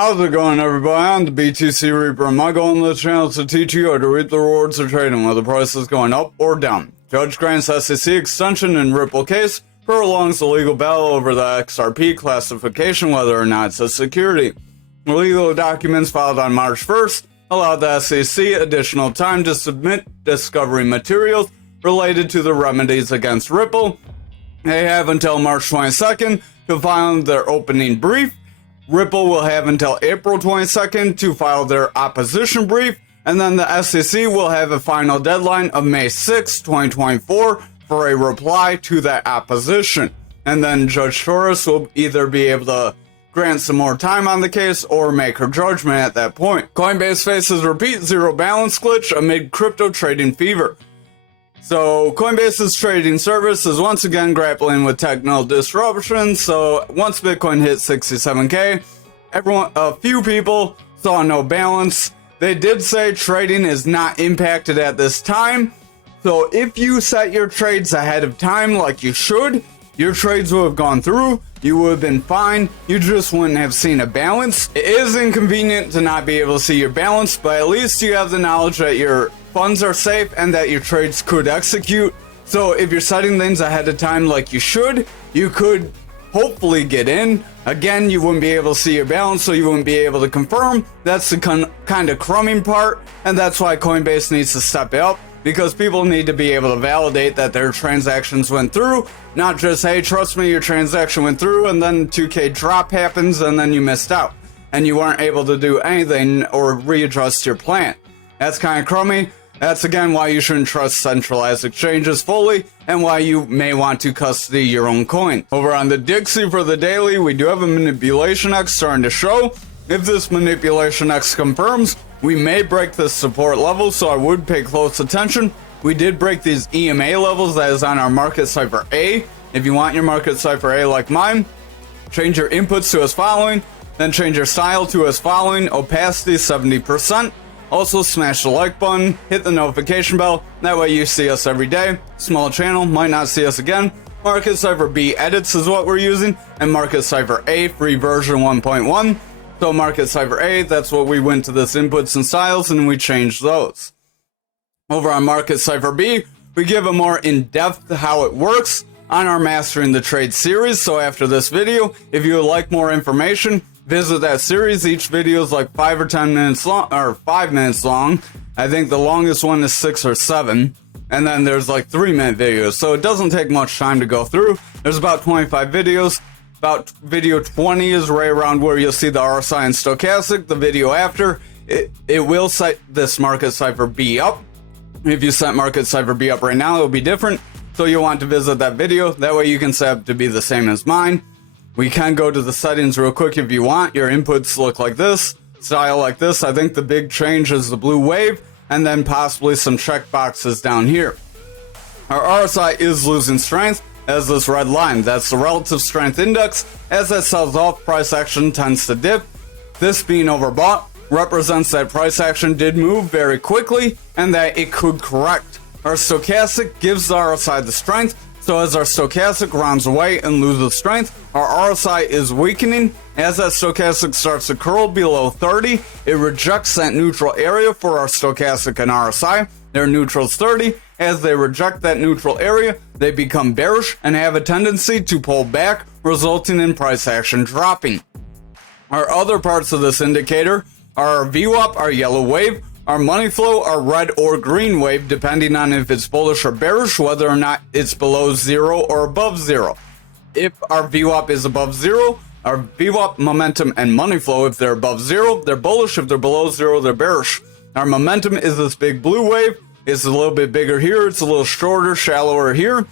How's it going, everybody? I'm the BTC Reaper, and my goal on this channel is to teach you how to reap the rewards of trading, whether the price is going up or down. Judge grants SEC extension in Ripple case, prolongs the legal battle over the XRP classification, whether or not it's a security. The legal documents filed on March 1st allowed the SEC additional time to submit discovery materials related to the remedies against Ripple. They have until March 22nd to file their opening brief. Ripple will have until April 22nd to file their opposition brief, and then the SEC will have a final deadline of May 6, 2024 for a reply to that opposition. And then Judge Torres will either be able to grant some more time on the case or make her judgment at that point. Coinbase faces repeat zero balance glitch amid crypto trading fever. So Coinbase's trading service is once again grappling with technical disruption. So once Bitcoin hit 67K, a few people saw no balance. They did say trading is not impacted at this time. So if you set your trades ahead of time like you should, your trades would have gone through, you would have been fine, you just wouldn't have seen a balance. It is inconvenient to not be able to see your balance, but at least you have the knowledge that your funds are safe and that your trades could execute. So if you're setting things ahead of time like you should, you could hopefully get in. Again, you wouldn't be able to see your balance, so you wouldn't be able to confirm. That's the kind of crumbing part, and that's why Coinbase needs to step it up, because people need to be able to validate that their transactions went through, not just, hey, trust me, your transaction went through, and then 2K drop happens, and then you missed out, and you weren't able to do anything or readjust your plan. That's kind of crummy. That's again why you shouldn't trust centralized exchanges fully, and why you may want to custody your own coin. Over on the Dixie for the daily, we do have a manipulation X starting to show. If this manipulation X confirms, we may break this support level, so I would pay close attention. We did break these EMA levels that is on our market cipher A. If you want your market cipher A like mine, change your inputs to as following, then change your style to as following, opacity 70%. Also smash the like button, hit the notification bell, that way you see us every day. Small channel, might not see us again. Market cipher B edits is what we're using, and market cipher A free version 1.1. So market cipher A, that's what we went to this inputs and styles and we changed those. Over on market cipher B, we give a more in-depth how it works on our Mastering the Trade series. So after this video, if you would like more information, visit that series. Each video is like 5 or 10 minutes long, or 5 minutes long. I think the longest one is 6 or 7. And then there's like 3-minute videos. So it doesn't take much time to go through. There's about 25 videos. About video 20 is right around where you'll see the RSI and stochastic. The video after, it will set this market cipher B up. If you set market cipher B up right now, it'll be different. So you'll want to visit that video. That way you can set it to be the same as mine. We can go to the settings real quick if you want. Your inputs look like this, style like this. I think the big change is the blue wave, and then possibly some check boxes down here. Our RSI is losing strength as this red line. That's the relative strength index. As that sells off, price action tends to dip. This being overbought represents that price action did move very quickly and that it could correct. Our stochastic gives the RSI the strength. So as our stochastic rounds away and loses strength, our RSI is weakening. As that stochastic starts to curl below 30, it rejects that neutral area for our stochastic and RSI. Their neutral is 30. As they reject that neutral area, they become bearish and have a tendency to pull back, resulting in price action dropping. Our other parts of this indicator are our VWAP, our yellow wave, our money flow, our red or green wave, depending on if it's bullish or bearish, whether or not it's below 0 or above 0. If our VWAP is above 0, our VWAP, momentum, and money flow, if they're above 0, they're bullish. If they're below 0, they're bearish. Our momentum is this big blue wave. It's a little bit bigger here. It's a little shorter, shallower here.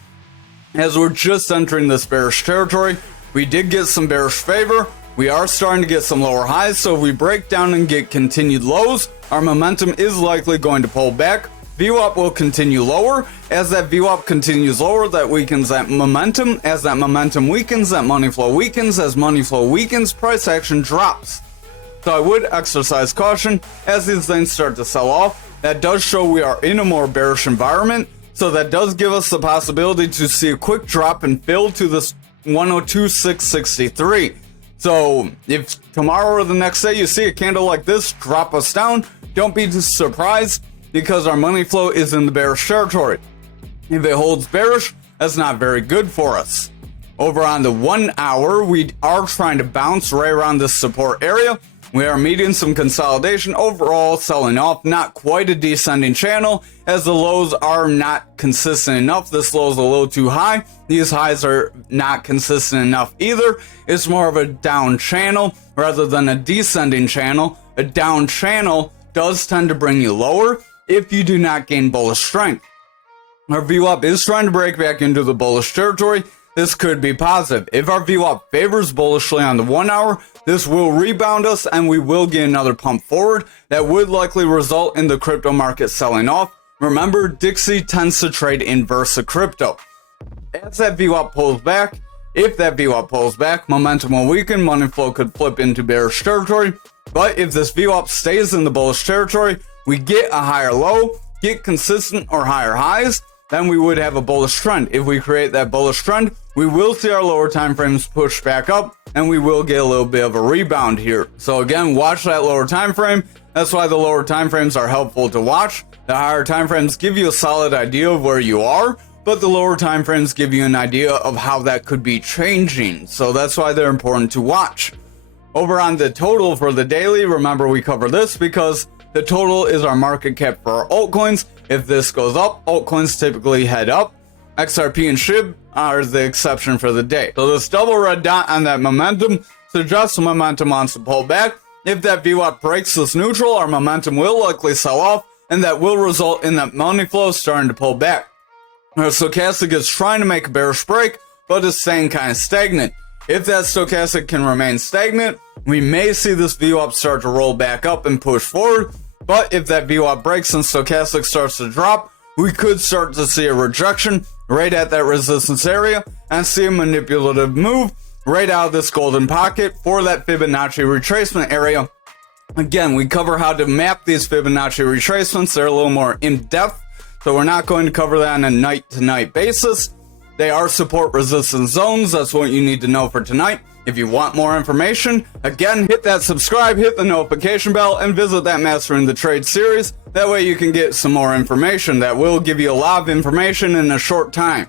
As we're just entering this bearish territory, we did get some bearish favor. We are starting to get some lower highs, so if we break down and get continued lows, our momentum is likely going to pull back. VWAP will continue lower. As that VWAP continues lower, that weakens that momentum. As that momentum weakens, that money flow weakens. As money flow weakens, price action drops. So I would exercise caution as these things start to sell off. That does show we are in a more bearish environment, so that does give us the possibility to see a quick drop and fill to this 102,663. So if tomorrow or the next day you see a candle like this drop us down, don't be surprised, because our money flow is in the bearish territory. If it holds bearish, that's not very good for us. Over on the 1 hour, we are trying to bounce right around this support area. We are meeting some consolidation, overall selling off, not quite a descending channel, as the lows are not consistent enough. This low is a little too high. These highs are not consistent enough either. It's more of a down channel rather than a descending channel. A down channel does tend to bring you lower if you do not gain bullish strength. Our VWAP is trying to break back into the bullish territory. This could be positive. If our VWAP favors bullishly on the 1 hour, this will rebound us and we will get another pump forward that would likely result in the crypto market selling off. Remember, Dixie tends to trade inverse of crypto. As that VWAP pulls back, if that VWAP pulls back, momentum will weaken, money flow could flip into bearish territory. But if this VWAP stays in the bullish territory, we get a higher low, get consistent or higher highs, then we would have a bullish trend. If we create that bullish trend, we will see our lower time frames push back up and we will get a little bit of a rebound here. So again, watch that lower time frame. That's why the lower time frames are helpful to watch. The higher time frames give you a solid idea of where you are, but the lower time frames give you an idea of how that could be changing. So that's why they're important to watch. Over on the total for the daily, remember we cover this because the total is our market cap for our altcoins. If this goes up, altcoins typically head up. XRP and SHIB are the exception for the day. So this double red dot on that momentum suggests the momentum wants to pull back. If that VWAP breaks this neutral, our momentum will likely sell off, and that will result in that money flow starting to pull back. Our stochastic is trying to make a bearish break, but is staying kind of stagnant. If that stochastic can remain stagnant, we may see this VWAP start to roll back up and push forward. But if that VWAP breaks and stochastic starts to drop, we could start to see a rejection right at that resistance area and see a manipulative move right out of this golden pocket for that Fibonacci retracement area. Again, we cover how to map these Fibonacci retracements. They're a little more in depth, so we're not going to cover that on a night to night basis. They are support resistance zones. That's what you need to know for tonight. If you want more information, again, hit that subscribe, hit the notification bell, and visit that Mastering the Trade series. That way you can get some more information. That will give you a lot of information in a short time.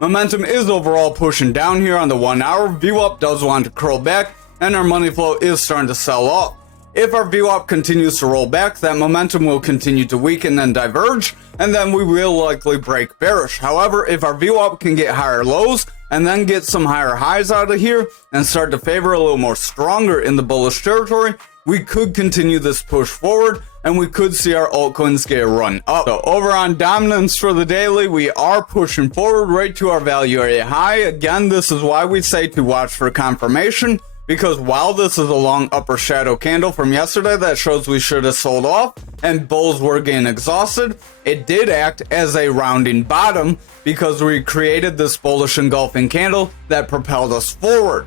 Momentum is overall pushing down here on the 1 hour. VWAP does want to curl back, and our money flow is starting to sell off. If our VWAP continues to roll back, that momentum will continue to weaken and diverge, and then we will likely break bearish. However, if our VWAP can get higher lows and then get some higher highs out of here and start to favor a little more stronger in the bullish territory, we could continue this push forward and we could see our altcoins get a run up. So over on dominance for the daily, we are pushing forward right to our value area high. Again, this is why we say to watch for confirmation, because while this is a long upper shadow candle from yesterday that shows we should have sold off and bulls were getting exhausted, it did act as a rounding bottom because we created this bullish engulfing candle that propelled us forward.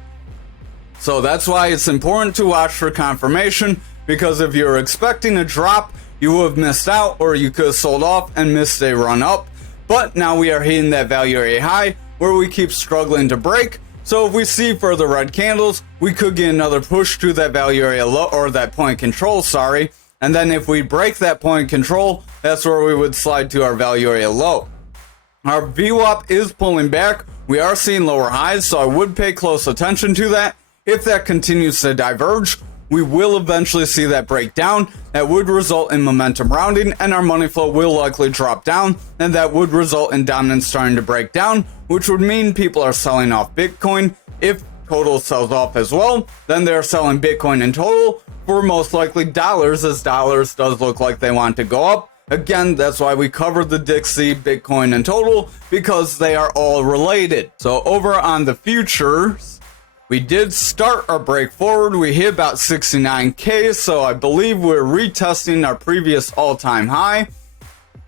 So that's why it's important to watch for confirmation, because if you're expecting a drop, you would have missed out, or you could have sold off and missed a run up. But now we are hitting that value area high where we keep struggling to break. So if we see further red candles, we could get another push to that value area low, or that point control, sorry. And then if we break that point control, that's where we would slide to our value area low. Our VWAP is pulling back. We are seeing lower highs, so I would pay close attention to that. If that continues to diverge, we will eventually see that break down. That would result in momentum rounding, and our money flow will likely drop down, and that would result in dominance starting to break down, which would mean people are selling off Bitcoin. If total sells off as well, then they're selling Bitcoin in total for most likely dollars, as dollars does look like they want to go up. Again, that's why we covered the Dixie, Bitcoin, and total, because they are all related. So over on the futures, we did start our break forward. We hit about 69K, so I believe we're retesting our previous all-time high.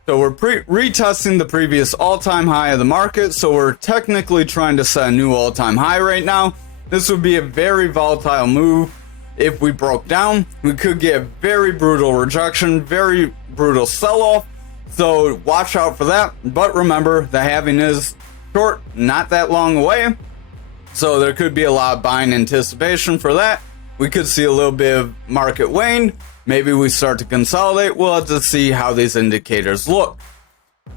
So we're retesting the previous all-time high of the market, so we're technically trying to set a new all-time high right now. This would be a very volatile move. If we broke down, we could get a very brutal rejection, very brutal sell-off, so watch out for that. But remember, the halving is short, not that long away. So there could be a lot of buying anticipation for that. We could see a little bit of market wane. Maybe we start to consolidate. We'll have to see how these indicators look.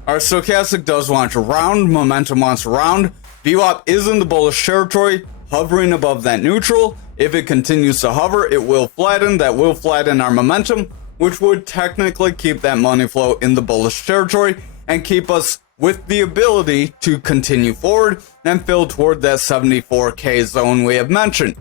Our stochastic does want to round. Momentum wants to round. VWAP is in the bullish territory, hovering above that neutral. If it continues to hover, it will flatten. That will flatten our momentum, which would technically keep that money flow in the bullish territory and keep us with the ability to continue forward and fill toward that 74K zone we have mentioned.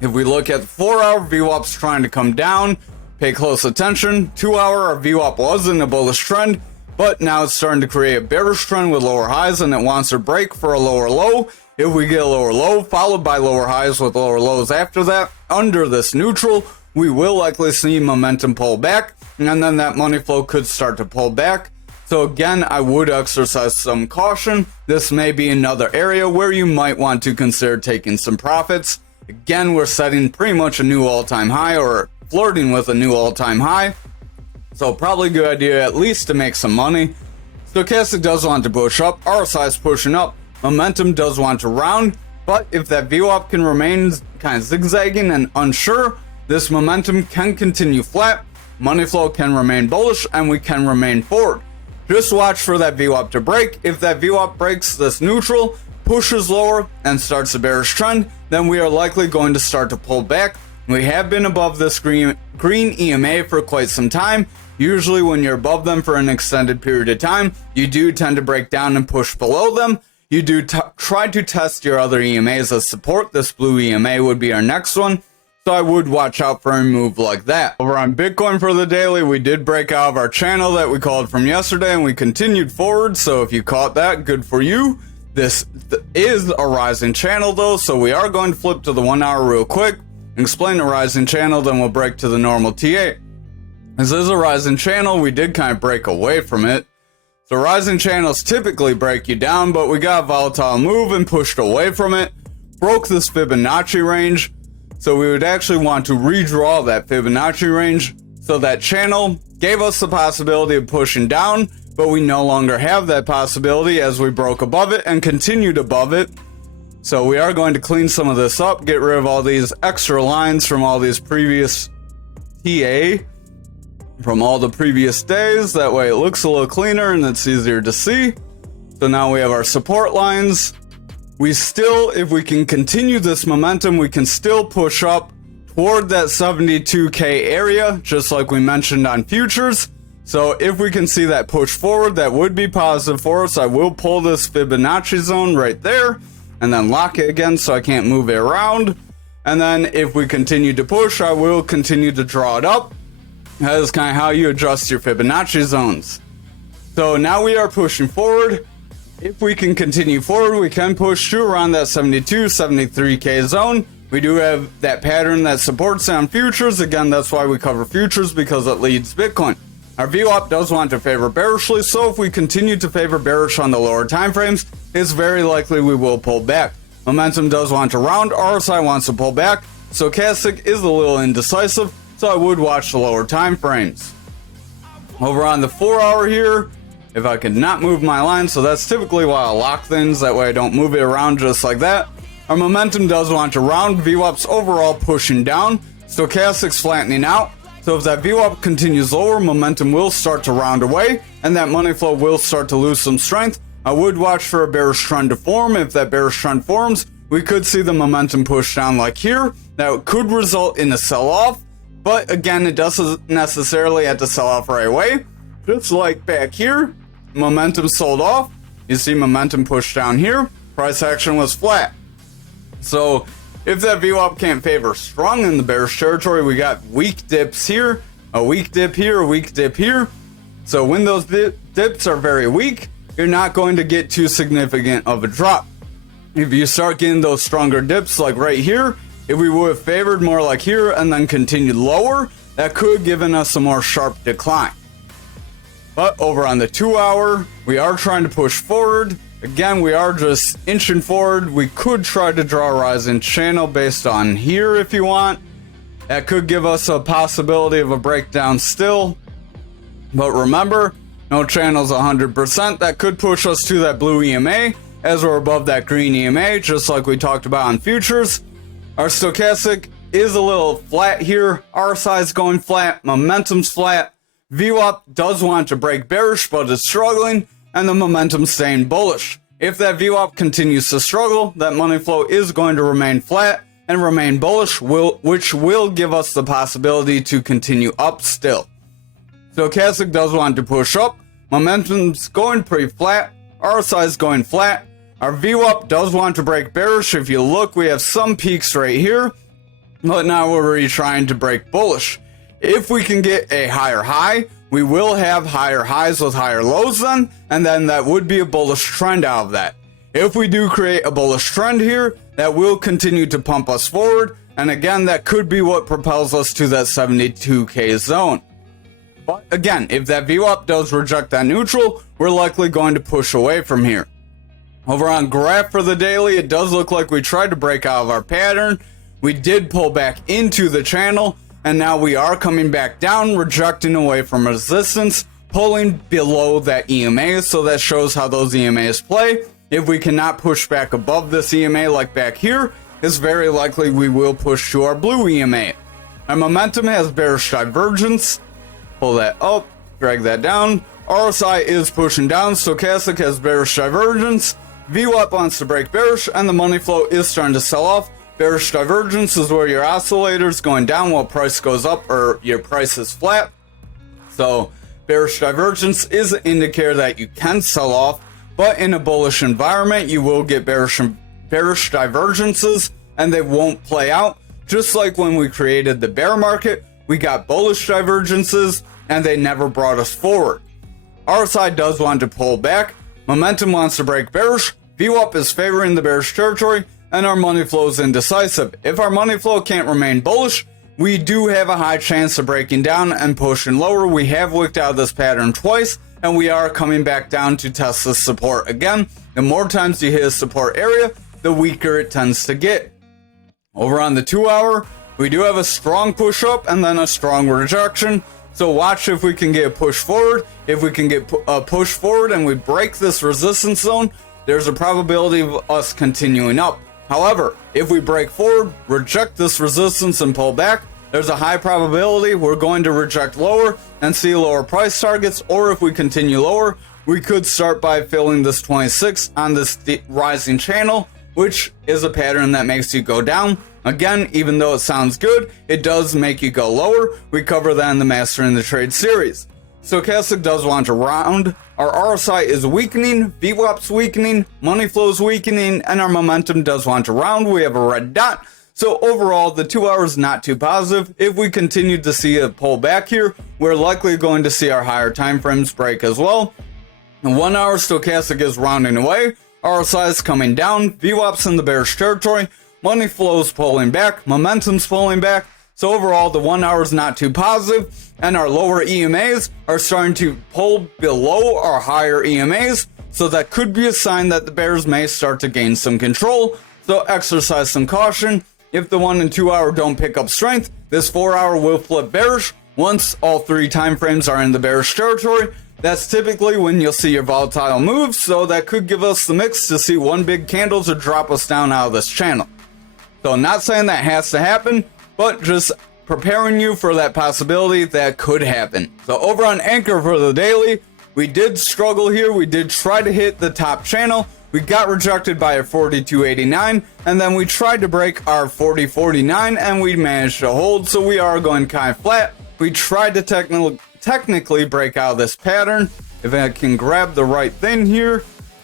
If we look at the 4-hour, VWAP's trying to come down. Pay close attention. 2-hour, our VWAP was in a bullish trend, but now it's starting to create a bearish trend with lower highs, and it wants to break for a lower low. If we get a lower low, followed by lower highs with lower lows after that, under this neutral, we will likely see momentum pull back, and then that money flow could start to pull back. So again, I would exercise some caution. This may be another area where you might want to consider taking some profits. Again, we're setting pretty much a new all-time high, or flirting with a new all-time high. So probably a good idea at least to make some money. Stochastic does want to push up. RSI is pushing up. Momentum does want to round. But if that VWAP can remain kind of zigzagging and unsure, this momentum can continue flat. Money flow can remain bullish, and we can remain forward. Just watch for that VWAP to break. If that VWAP breaks this neutral, pushes lower, and starts a bearish trend, then we are likely going to start to pull back. We have been above this green EMA for quite some time. Usually when you're above them for an extended period of time, you do tend to break down and push below them. You do try to test your other EMAs as support. This blue EMA would be our next one. So I would watch out for a move like that. Over on Bitcoin for the daily, we did break out of our channel that we called from yesterday, and we continued forward. So if you caught that, good for you. This is a rising channel though, so we are going to flip to the 1 hour real quick, explain the rising channel, then we'll break to the normal TA. This is a rising channel. We did kind of break away from it. So rising channels typically break you down, but we got a volatile move and pushed away from it, broke this Fibonacci range. So we would actually want to redraw that Fibonacci range. So that channel gave us the possibility of pushing down, but we no longer have that possibility as we broke above it and continued above it. So we are going to clean some of this up, get rid of all these extra lines from all these previous TA, from all the previous days. That way it looks a little cleaner and it's easier to see. So now we have our support lines. We still, if we can continue this momentum, we can still push up toward that 72K area, just like we mentioned on futures. So if we can see that push forward, that would be positive for us. I will pull this Fibonacci zone right there and then lock it again so I can't move it around. And then if we continue to push, I will continue to draw it up. That is kind of how you adjust your Fibonacci zones. So now we are pushing forward. If we can continue forward, we can push to around that 72, 73K zone. We do have that pattern that supports on futures. Again, that's why we cover futures, because it leads Bitcoin. Our VWAP does want to favor bearishly, so if we continue to favor bearish on the lower time frames, it's very likely we will pull back. Momentum does want to round. RSI wants to pull back. Stochastic is a little indecisive, so I would watch the lower time frames. Over on the 4 hour here, if I could not move my line, so that's typically why I lock things, that way I don't move it around just like that. Our momentum does want to round. VWAP's overall pushing down. Stochastic's flattening out. So if that VWAP continues lower, momentum will start to round away, and that money flow will start to lose some strength. I would watch for a bearish trend to form. If that bearish trend forms, we could see the momentum push down like here. That could result in a sell-off, but again, it doesn't necessarily have to sell off right away. Just like back here, momentum sold off. You see momentum push down here. Price action was flat. So if that VWAP can't favor strong in the bearish territory, we got weak dips here, a weak dip here, a weak dip here. So when those dips are very weak, you're not going to get too significant of a drop. If you start getting those stronger dips like right here, if we would have favored more like here and then continued lower, that could have given us a more sharp decline. But over on the 2 hour, we are trying to push forward. Again, we are just inching forward. We could try to draw a rising channel based on here if you want. That could give us a possibility of a breakdown still. But remember, no channel's 100%. That could push us to that blue EMA. as we're above that green EMA, just like we talked about on futures. Our stochastic is a little flat here. RSI is going flat, momentum's flat. VWAP does want to break bearish, but it's struggling, and the momentum's staying bullish. If that VWAP continues to struggle, that money flow is going to remain flat and remain bullish, which will give us the possibility to continue up still. Stochastic does want to push up. Momentum's going pretty flat. RSI is going flat. Our VWAP does want to break bearish. If you look, we have some peaks right here, but now we're really trying to break bullish. If we can get a higher high, we will have higher highs with higher lows then, and then that would be a bullish trend out of that. If we do create a bullish trend here, that will continue to pump us forward, and again, that could be what propels us to that 72K zone. But again, if that VWAP does reject that neutral, we're likely going to push away from here. Over on graph for the daily, it does look like we tried to break out of our pattern. We did pull back into the channel, and now we are coming back down, rejecting away from resistance, pulling below that EMA, so that shows how those EMAs play. If we cannot push back above this EMA like back here, it's very likely we will push to our blue EMA. Our momentum has bearish divergence. Pull that up, drag that down. RSI is pushing down, stochastic has bearish divergence. VWAP wants to break bearish, and the money flow is starting to sell off. Bearish divergence is where your oscillator is going down while price goes up, or your price is flat. So bearish divergence is an indicator that you can sell off, but in a bullish environment, you will get bearish divergences, and they won't play out. Just like when we created the bear market, we got bullish divergences, and they never brought us forward. RSI does want to pull back. Momentum wants to break bearish. VWAP is favoring the bearish territory, and our money flow is indecisive. If our money flow can't remain bullish, we do have a high chance of breaking down and pushing lower. We have wicked out of this pattern twice, and we are coming back down to test this support again. The more times you hit a support area, the weaker it tends to get. Over on the 2 hour, we do have a strong push up and then a strong rejection. So watch if we can get a push forward. If we can get a push forward and we break this resistance zone, there's a probability of us continuing up. However, if we break forward, reject this resistance and pull back, there's a high probability we're going to reject lower and see lower price targets, or if we continue lower, we could start by filling this 26 on this rising channel, which is a pattern that makes you go down. Again, even though it sounds good, it does make you go lower. We cover that in the Mastering the Trade series. Stochastic does want to round. Our RSI is weakening, VWAP's weakening, money flow's weakening, and our momentum does want to round. We have a red dot. So overall, the 2 hours not too positive. If we continue to see a pullback here, we're likely going to see our higher time frames break as well. The 1 hour stochastic is rounding away. RSI is coming down. VWAP's in the bearish territory. Money flow's pulling back. Momentum's pulling back. So overall, the 1 hour is not too positive, and our lower EMAs are starting to pull below our higher EMAs. So that could be a sign that the bears may start to gain some control. So exercise some caution. If the 1 and 2 hour don't pick up strength, this 4 hour will flip bearish. Once all three time frames are in the bearish territory, that's typically when you'll see your volatile moves. So that could give us the mix to see one big candle to drop us down out of this channel. So I'm not saying that has to happen, but just preparing you for that possibility that could happen. So over on Ankr for the daily, we did struggle here. We did try to hit the top channel. We got rejected by a 42.89, and then we tried to break our 40.49, and we managed to hold. So we are going kind of flat. We tried to technically break out of this pattern. If I can grab the right thing here,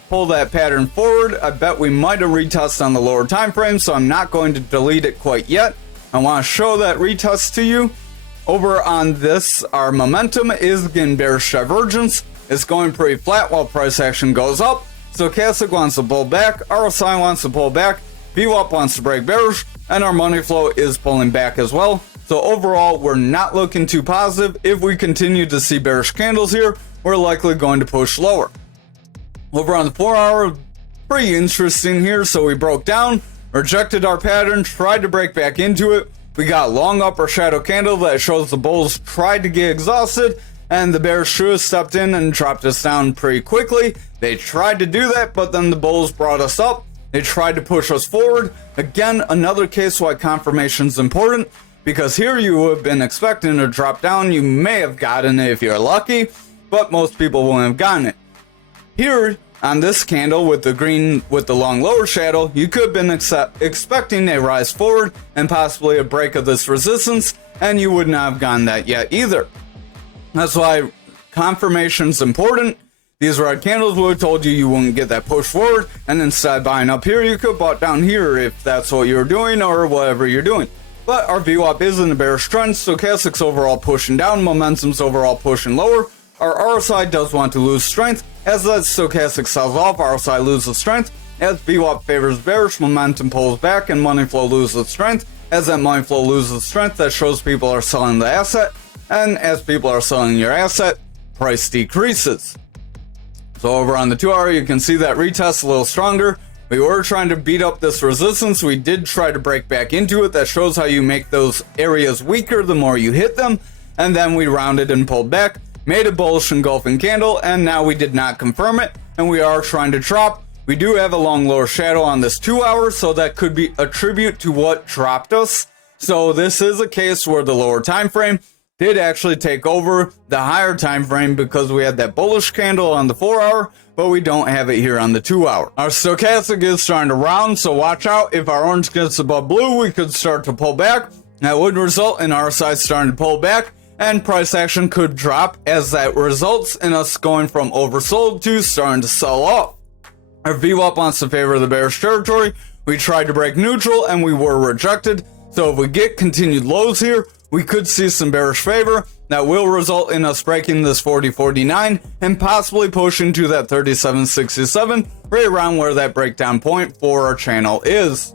pull that pattern forward, I bet we might have retested on the lower time frame, so I'm not going to delete it quite yet. I want to show that retest to you. Over on this, our momentum is getting bearish divergence. It's going pretty flat while price action goes up. Stochastic wants to pull back, RSI wants to pull back, VWAP wants to break bearish, and our money flow is pulling back as well. So overall, we're not looking too positive. If we continue to see bearish candles here, we're likely going to push lower. Over on the 4 hour, pretty interesting here. So we broke down, rejected our pattern, tried to break back into it. We got long upper shadow candle that shows the bulls tried to get exhausted, and the bears should have stepped in and dropped us down pretty quickly. They tried to do that, but then the bulls brought us up. They tried to push us forward. Again, another case why confirmation is important, because here you would have been expecting a drop down. You may have gotten it if you're lucky, but most people won't have gotten it. Here, on this candle with the green with the long lower shadow, you could have been expecting a rise forward and possibly a break of this resistance, and you would not have gotten that yet either. That's why confirmation is important. These red candles would have told you wouldn't get that push forward, and instead of buying up here, you could have bought down here if that's what you're doing or whatever you're doing. But our VWAP is in a bearish trend, stochastics overall pushing down, momentum's overall pushing lower. Our RSI does want to lose strength. As that stochastic sells off, RSI loses strength. As VWAP favors bearish, momentum pulls back and money flow loses strength. As that money flow loses strength, that shows people are selling the asset. And as people are selling your asset, price decreases. So over on the 2 hour, you can see that retest a little stronger. We were trying to beat up this resistance. We did try to break back into it. That shows how you make those areas weaker the more you hit them. And then we rounded and pulled back, made a bullish engulfing candle, and now we did not confirm it. And we are trying to drop. We do have a long lower shadow on this 2 hour, so that could be a tribute to what dropped us. So this is a case where the lower time frame did actually take over the higher time frame because we had that bullish candle on the 4 hour, but we don't have it here on the 2 hour. Our stochastic is starting to round, so watch out. If our orange gets above blue, we could start to pull back. That would result in our side starting to pull back, and price action could drop as that results in us going from oversold to starting to sell off. Our VWAP wants to favor the bearish territory. We tried to break neutral and we were rejected. So if we get continued lows here, we could see some bearish favor that will result in us breaking this 40.49 and possibly push into that 37.67, right around where that breakdown point for our channel is.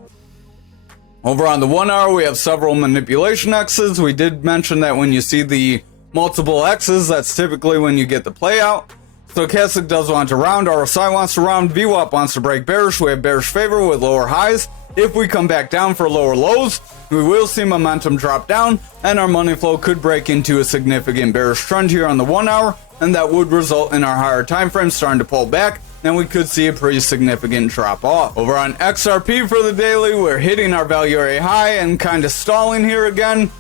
Over on the 1 hour, we have several manipulation X's. We did mention that when you see the multiple X's, that's typically when you get the play out. Stochastic does want to round, RSI wants to round, VWAP wants to break bearish. We have bearish favor with lower highs. If we come back down for lower lows, we will see momentum drop down, and our money flow could break into a significant bearish trend here on the 1 hour, and that would result in our higher time frame starting to pull back, and we could see a pretty significant drop off. Over on XRP for the daily, we're hitting our value area high and kind of stalling here again.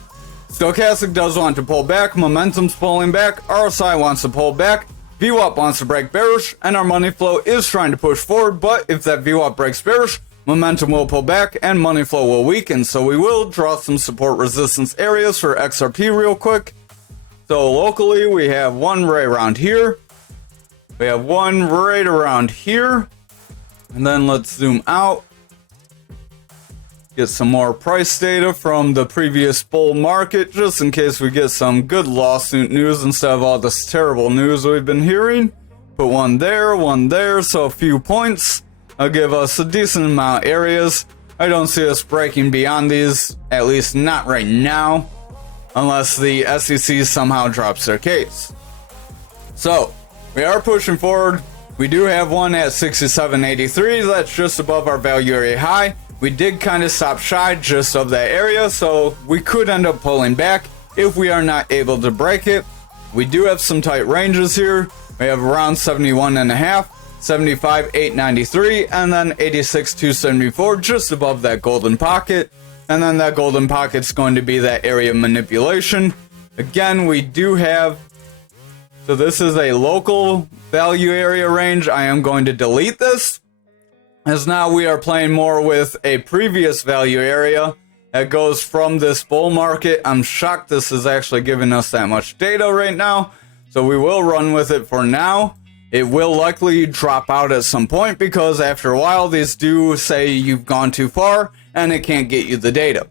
Stochastic does want to pull back, momentum's pulling back, RSI wants to pull back, VWAP wants to break bearish, and our money flow is trying to push forward, but if that VWAP breaks bearish, momentum will pull back and money flow will weaken. So we will draw some support resistance areas for XRP real quick. So locally, we have one right around here. We have one right around here. And then let's zoom out. Get some more price data from the previous bull market, just in case we get some good lawsuit news instead of all this terrible news we've been hearing. Put one there, so a few points. I'll give us a decent amount of areas. I don't see us breaking beyond these, at least not right now, unless the SEC somehow drops their case. So, we are pushing forward. We do have one at 67.83, that's just above our value area high. We did kind of stop shy just of that area, so we could end up pulling back if we are not able to break it. We do have some tight ranges here. We have around 71.5. 75.893 and then 86.274 just above that golden pocket, and then that golden pocket's going to be that area manipulation. Again, we do have, so this is a local value area range. I am going to delete this, as now we are playing more with a previous value area that goes from this bull market. I'm shocked this is actually giving us that much data right now, so we will run with it for now. It will likely drop out at some point because after a while these do say you've gone too far and it can't get you the data.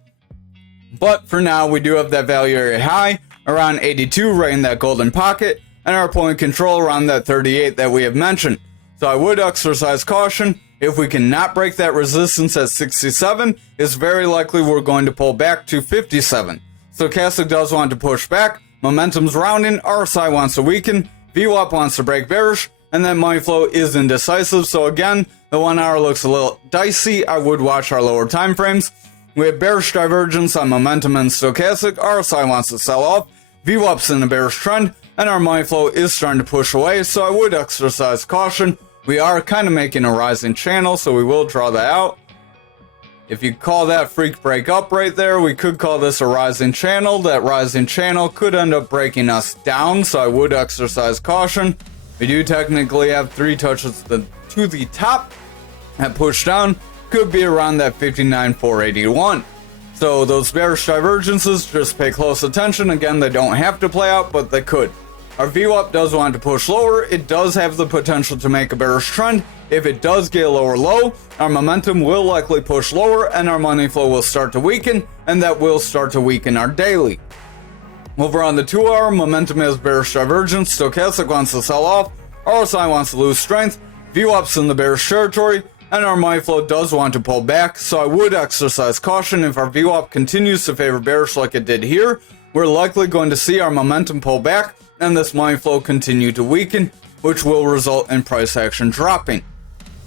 But for now we do have that value area high around 82 right in that golden pocket, and our point control around that 38 that we have mentioned. So I would exercise caution. If we cannot break that resistance at 67, it's very likely we're going to pull back to 57. Stochastic does want to push back, momentum's rounding, RSI wants to weaken, VWAP wants to break bearish, and then money flow is indecisive. So again, the 1 hour looks a little dicey. I would watch our lower time frames. We have bearish divergence on momentum and stochastic. RSI wants to sell off. VWAP's in a bearish trend. and our money flow is starting to push away, so I would exercise caution. We are kind of making a rising channel, so we will draw that out. If you call that freak break up right there, we could call this a rising channel. That rising channel could end up breaking us down, so I would exercise caution. We do technically have 3 touches to the top. That push down could be around that 59,481. So those bearish divergences, just pay close attention. Again, they don't have to play out, but they could. Our VWAP does want to push lower. It does have the potential to make a bearish trend. If it does get a lower low, our momentum will likely push lower and our money flow will start to weaken, and that will start to weaken our daily. Over on the 2 hour, momentum has bearish divergence. Stochastic wants to sell off. RSI wants to lose strength. VWAP's in the bearish territory, and our money flow does want to pull back, so I would exercise caution. If our VWAP continues to favor bearish like it did here, we're likely going to see our momentum pull back and this money flow continue to weaken, which will result in price action dropping.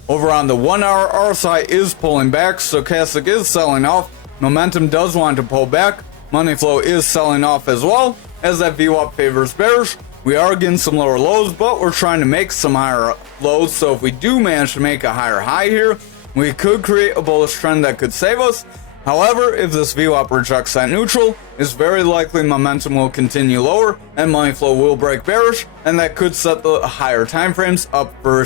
Over on the 1 hour, RSI is pulling back, stochastic is selling off, momentum does want to pull back, money flow is selling off as well, as that VWAP favors bearish. We are getting some lower lows, but we're trying to make some higher lows, so if we do manage to make a higher high here, we could create a bullish trend that could save us. However, if this VWAP rejects that neutral, it's very likely momentum will continue lower and money flow will break bearish, and that could set the higher time frames up for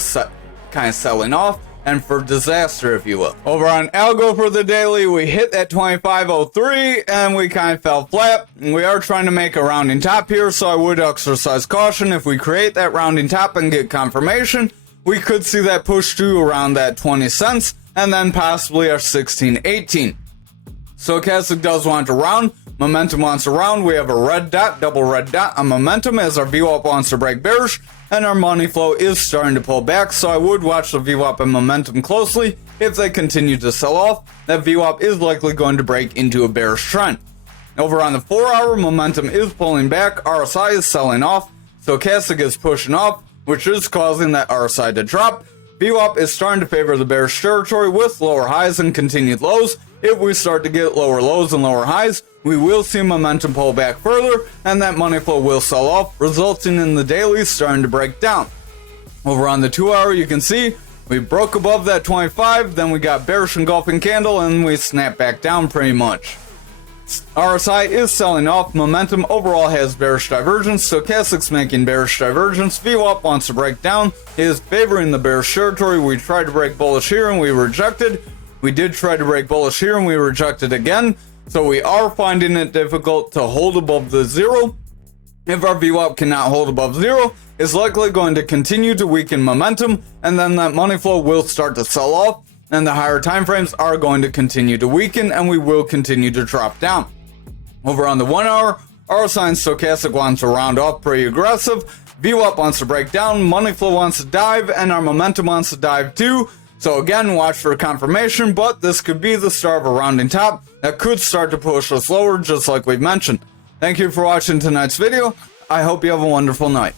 kind of selling off and for disaster, if you will. Over on ALGO for the daily, we hit that 2503 and we kind of fell flat. We are trying to make a rounding top here, so I would exercise caution. If we create that rounding top and get confirmation, we could see that push to around that 20 cents and then possibly our 1618. Stochastic does want to round, momentum wants to round. We have a red dot, double red dot on momentum as our VWAP wants to break bearish, and our money flow is starting to pull back, so I would watch the VWAP and momentum closely. If they continue to sell off, that VWAP is likely going to break into a bearish trend. Over on the 4 hour, momentum is pulling back, RSI is selling off, stochastic is pushing off, which is causing that RSI to drop. VWAP is starting to favor the bearish territory with lower highs and continued lows. If we start to get lower lows and lower highs, we will see momentum pull back further, and that money flow will sell off, resulting in the daily starting to break down. Over on the 2 hour, you can see we broke above that 25, then we got bearish engulfing candle, and we snapped back down pretty much. RSI is selling off, momentum overall has bearish divergence, stochastic's making bearish divergence, VWAP wants to break down, is favoring the bearish territory. We tried to break bullish here and we rejected. We did try to break bullish here and we rejected again, so we are finding it difficult to hold above the 0. If our VWAP cannot hold above 0, it's likely going to continue to weaken momentum, and then that money flow will start to sell off, and the higher time frames are going to continue to weaken, and we will continue to drop down. Over on the 1 hour, RSI and stochastic wants to round off pretty aggressive, VWAP wants to break down, money flow wants to dive, and our momentum wants to dive too. So again, watch for confirmation, but this could be the start of a rounding top that could start to push us lower, just like we've mentioned. Thank you for watching tonight's video. I hope you have a wonderful night.